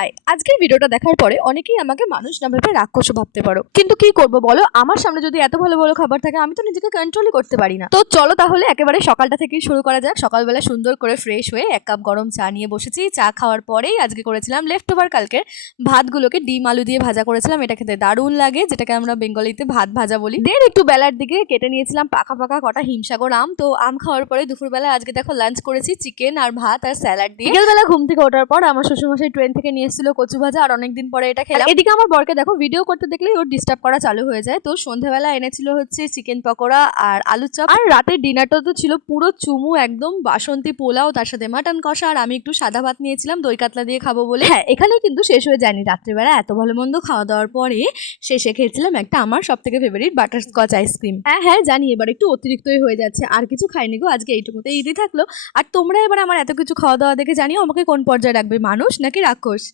High, আজকের ভিডিওটা দেখার পরে অনেকেই আমাকে মানুষ না ভেবে রাক্ষসও ভাবতে পারো, কিন্তু কি করব বলো, আমার সামনে যদি এত ভালো ভালো খাবার থাকে আমি তো নিজেকে কন্ট্রোলই করতে পারি না। তো চলো তাহলে একেবারে সকালটা থেকেই শুরু করা যাক। সকালবেলা সুন্দর করে ফ্রেশ হয়ে এক কাপ গরম চা নিয়ে বসেছি। চা খাওয়ার পরেই আজকে করেছিলাম লেফট ওভার কালকের ভাতগুলোকে ডিম আলু দিয়ে ভাজা করেছিলাম। এটা খেতে দারুণ লাগে, যেটাকে আমরা বেঙ্গলিতে ভাত ভাজা বলি। দেন একটু বেলার দিকে কেটে নিয়েছিলাম পাকা পাকা কটা হিমসাগর আম। তো আম খাওয়ার পরে দুপুরবেলা আজকে দেখো লাঞ্চ করেছি চিকেন আর ভাত আর স্যালাড দিয়ে। বিকেলবেলা ঘুম থেকে ওঠার পর আমার শ্বশুরমশাই ট্রেন থেকে নিয়ে এসেছিল কচু ভাজা, আর অনেকদিন পরে এটা খেলাম। এদিকে আমার বরকে দেখো ভিডিও করতে দেখলেই ওর ডিস্টার্ব করা চালু হয়ে যায়। তো সন্ধ্যাবেলা এনেছিল হচ্ছে চিকেন পকোড়া আর আলু চপ। আর রাতের ডিনারটা তো ছিল পুরো চুমু একদম বাসন্তী পোলাও, তার সাথে মাটন কষা, আর আমি একটু সাদা ভাত নিয়েছিলাম দই কাতলা দিয়ে খাবো বলে। হ্যাঁ, এখানে কিন্তু শেষ হয়ে যায়নি। রাত্রেবেলা এত ভালো মন্দ খাওয়া দাওয়ার পরে শেষে খেয়েছিলাম একটা আমার সব থেকে ফেভারিট বাটারস্কচ আইসক্রিম। হ্যাঁ হ্যাঁ জানি এবার একটু অতিরিক্তই হয়ে যাচ্ছে, আর কিছু খাইনি গো আজকে, এইটুকুতে ঈদই থাকলো। আর তোমরা এবার আমার এত কিছু খাওয়া দাওয়া দেখে জানিও আমাকে কোন পর্যায়ে রাখবে, মানুষ নাকি রাক্ষস।